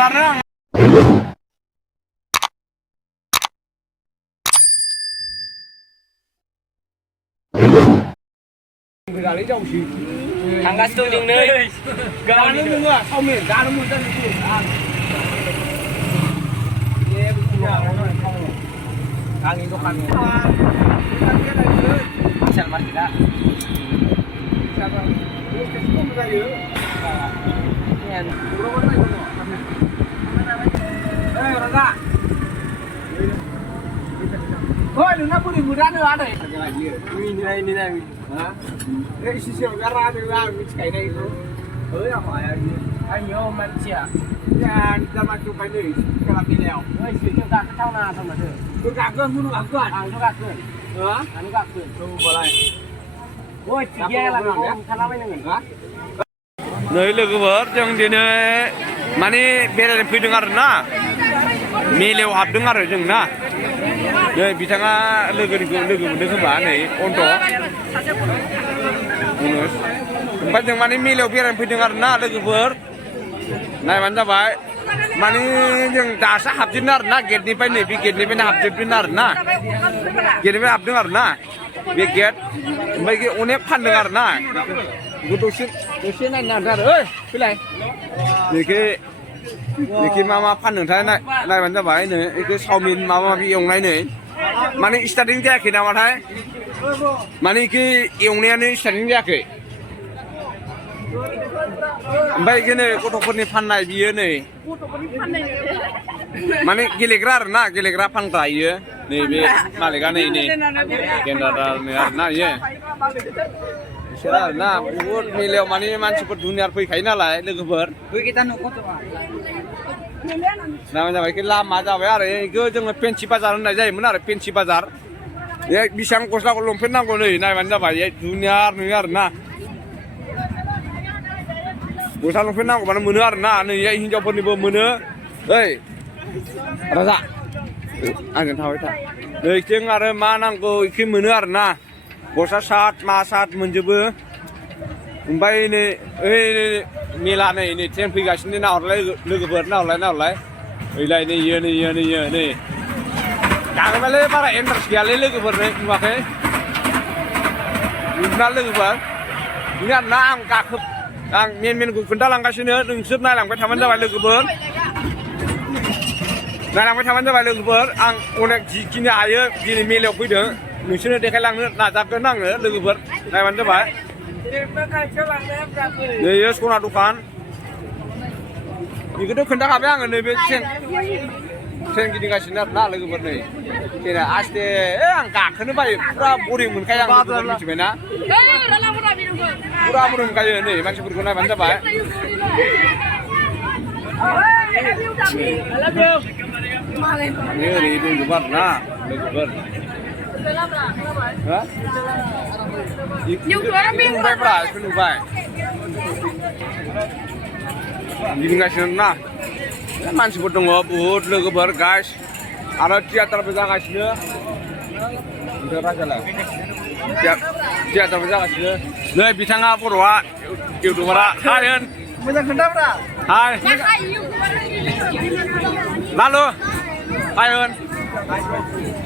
orang. Kali jauh sih. Angkat tuh jeung deui. Gak ada mung lah, kau mir, gak ada mung dan itu. Iya, betul. Angin itu kan. Asal marida. Siapa? Lu kesini mau saya. Nyen. Kurang mana itu? Raza. Thôi đừng nắp bụi ra nữa đây. Ini nih. Hả? Đây xí xíu ra cái này thôi. Ơi hỏi Anh nhớ mình chia. ya kita masuk cái này cái làm gì nào? Ơi sử dụng ta thao na xong rồi thử. Tôi gạt cơn muốn gạt cơn. Nó gạt cơn. Hả? Nó gạt cơn. Tôi vào đây. Ôi chỉ nghe là con thằng nào ini Hả? 너희 르그버 정디네 많이 배를 피든 하르나 미래와 합든 하르 정나 네 비상아 르그 많이 온도 오늘 반정 많이 미래와 배를 피든 하르나 르그버 나이 만자 봐 많이 정 다사 합든 하르나 게트니 빠니 비 게트니 빠니 합든 하르나 게트니 합든 하르나 비 게트 mấy cái onek pan dengar na dosin này nàn ra ơi cái này cái mama pan đường thái này này bạn ra bài này cái sau min mama bị ông này này mà này starting ra khi nào mà thấy mà này cái ông này starting ra kì bây cái này có thằng này pan này bia này mà này gelegra na gelegra pan trai ye này bị mà lại cái này này cái nào na ye ना बहुत मिलाव माने मानसिफोर दुनियार फैखायो नालाय लोगोफोर kita nu kok coba. नामा जाबाय लामा जाबाय आरो इखो जोङो पेन्सि बाजार होननाय जायोमोन आरो पेन्सि बाजार ए बिसां गस्ला लंपेन्ट नांगौ नै नायबानो जाबाय दुनियार नुयो आरो ना गस्ला लंपेन्ट नांगौबानो मोनो आरो ना नै हिनजावफोरनिबो मोनो ओइ राजा आंजों थाबाय था नैथिं आरो मा नांगौ इखो मोनो आरो ना गस्ला सात मा सात मोनजोबो ओमफ्राय नै ओइ मेला नै ट्रेन फैगासिनो नाहरलाय लोगोफोर नाहरलाय ओइलाय नै इयो नै गाखोबालाय बारा इन्टारेस्ट गैयालै लोगोफोरनो नुवाखै नुना लोगोफोर बिनि आरोना आं मेनखौ खोन्थालांगासिनो नोंसोर नायलांबाय थाबानो जाबाय लोगोफोर आं अनेक जिखिनि हायो दिनै मेलायाव फैदों नोंसोरनो देखायलांनो नाजागोन आङो लोगोफोर नायबानो जाबाय नै सना दखान बेखौथ' खोन्थाखाबाय आङो नैबे ट्रेन गिदिंगासिनो आरोना लोगोफोर नै ट्रेना आस्ते आं गाखोनो बायो फुरा बरिं मोनखायो आं लोगोफोर मिथिबायना फुरा बरिं मोनखायो नै मानसिफोरखौ नायबानो जाबाय नै ओरै दंजोबो आरोना लोगोफोर Hah? Nubai pra, itu nubai. Gilingasino na. Mansipur dong, buat logobar guys. Ada teater berjagasino. Udah raja lah. Teater berjagasino. Nih bisanga purwa, YouTuber. Hayan. Bisa gendam ra? Hai. Lalu. Hayan.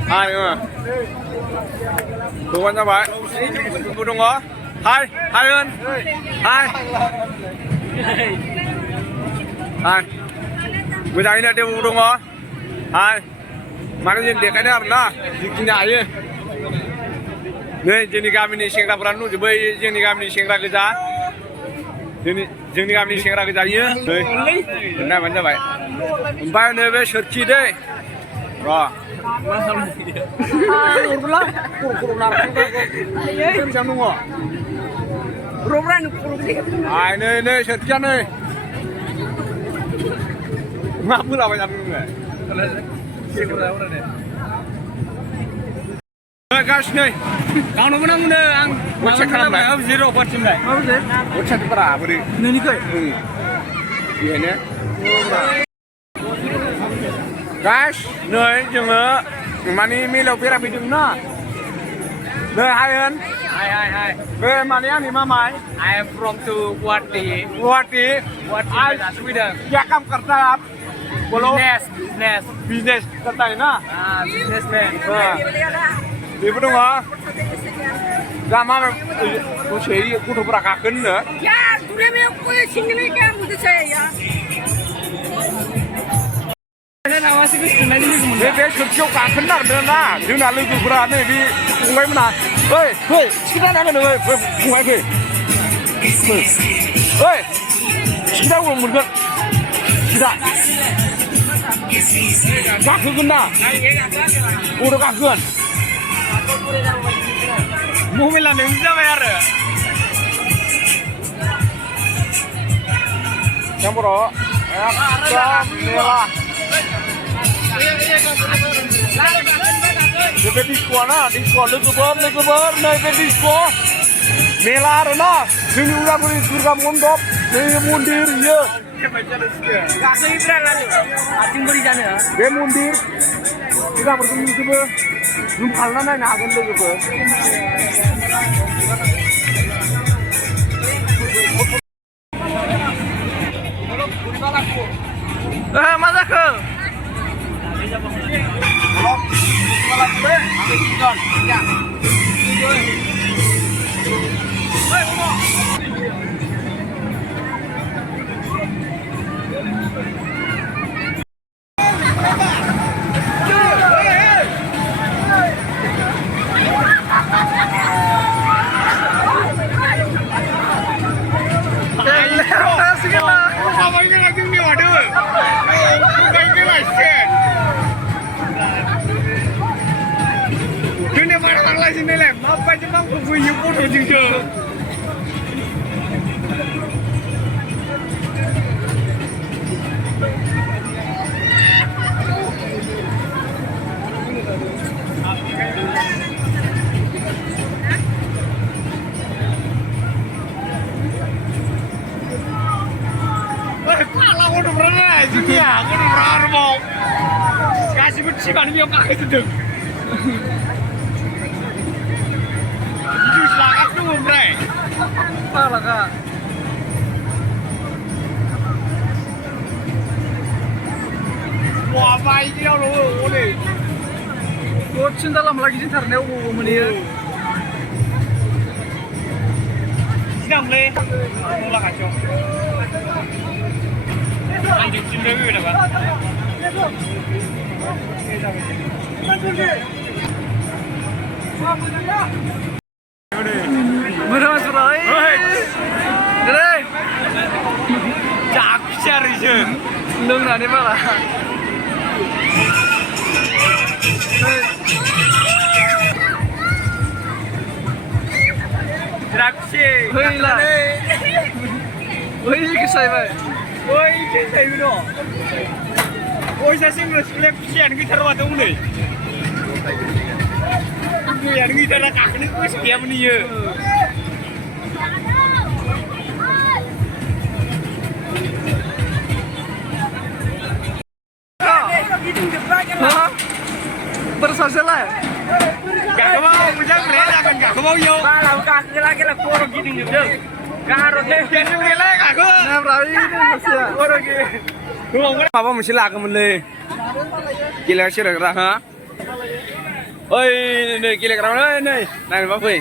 Hai. Tuan apa? Budung oh. Hai, Hayun. Hai. Hai. Bây ini dia budung oh. Hai. Mana yang dekatnya arna? Jikinya aye. Nih, jadi kami ni sengra beranu, coba jadi kami ni sengra kerja. Jadi kami ni sengra kerja ye. Benar benar baik. Umpai nebe serci deh. Wah. Kurang bisa nunggu. Ini sekian nih. Ngapu lah banyak nunggu. Guys nih, kau nunggu ang. Macam mana? Aku 0% dah. Macam tu berapa beri? Ini ke? Iya ni. Guys, nơi chừng nữa mani milo pira bidung na. Nơi Hayun. Hai. Về mani ani mamai. I am from to Guwahati. Guwahati. Sweden. Ya kam kerta. Bolo business business katay na. businessman Di ba dong ha? Gama ko chơi ko to pra ka ken nữa. Ya, dure me ko single ke mujhe chahiye ya. Be chuk chuk ka ken na na. Ding na lu ku pra ne bi kungai mana. Oi, oi, kita na ne oi, kungai ke. Oi. Kita wo mun kan. Kita. Ka ken na. Udah ka ken. मुंह में लाने नहीं जावे यार Yang bro, merah. Dia disco na, disco lu kebar, naik disco. Merah na, sini udah beri surga mondok, ini mundir ya. कासे इधर लाने आतिंग बड़ी जाने हैं Dia mundir, kita bertemu juga. Belum kalah na nagan lu juga. मजा कर Sini lem, apa aja bang, gue yupur juga. Kalau udah pernah, sini ya, udah pernah mau kasih beci mana biar pakai sedang. Lakas tuh bre. Apa kak? Wah baik dia loh, boleh. Kau cinta lama lagi cinta nih, oh meniar. Siapa le? Nolak kacau. Anjing cinta gue udah kan? Beras berai. Gede. Jak cari je. Lung nani malah. Jak sih. Hei lah. Hei kisah apa? Hei kisah itu. Hei saya sih ngelak sian kita rawat dong deh. Yang ini adalah kakek gue sekian meniya. Bersosial lah. Gak mau, bisa mereka kan gak mau yo. Kalau kakek lagi lah porong gini juga. Gak harus deh. Jadi mereka kakek. Nah berarti ini sosial. Porong gini. Apa mesti lah kemudian? Gila sih orang ha. Oi, ini gila kerana ini. Nah, apa ini?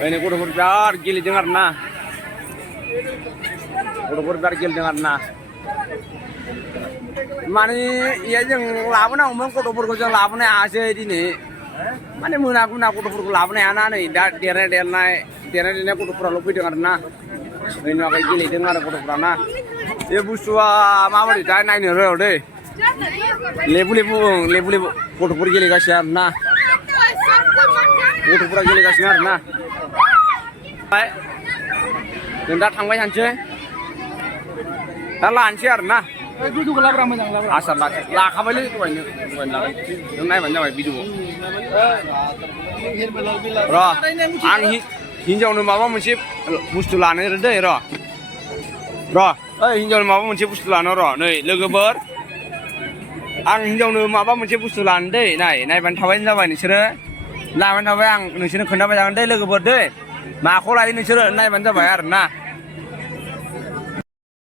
Ini kudu berbiar gila dengar na. Kudu berbiar gila dengar na. Mana iya jeng lawan na umum kudu berkuasa lawan na asyik ini. Mana muna kudu berkuasa lawan na anak ni. Dia kudu perlu dengar na. Ini apa gila dengar kudu berana. Ia busua mama di tanah ini real deh. Lebu kudu pergi lagi kasih na. Kudu pergi lagi kasih na. Baik. Dengar tanggai hancur. Talan siar na. Itu gelap ramai yang gelap. Asal lah kabel itu banyak. Yang naik banyak video. Roh, ang hinjau nu mama mesti mustulan ini deh roh. Roh, hinjau nu mama mesti mustulan roh. Nih, lega ber. Ang hinjau nu mama mesti mustulan deh. Naik bantawan jawab ni sere. Lah bantawan ang nusin kena bantawan deh lega ber deh. Makul lagi ni sere naik bantawan bayar na.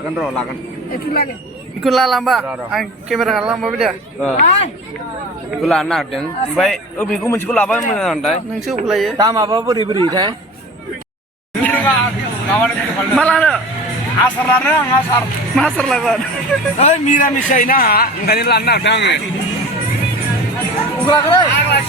Kan roh lagan. Itu lagi. ikut lah lamba ang kamera lamba beda Aku lah nak deng. Baik, ubi ku mencikul apa yang mana nanti? nang sih pula ya Tam apa beri teh? malah ada Asarana ngasar. masar lah kan Eh mira misaina, ngani lah nak deng. ukra kere Awas,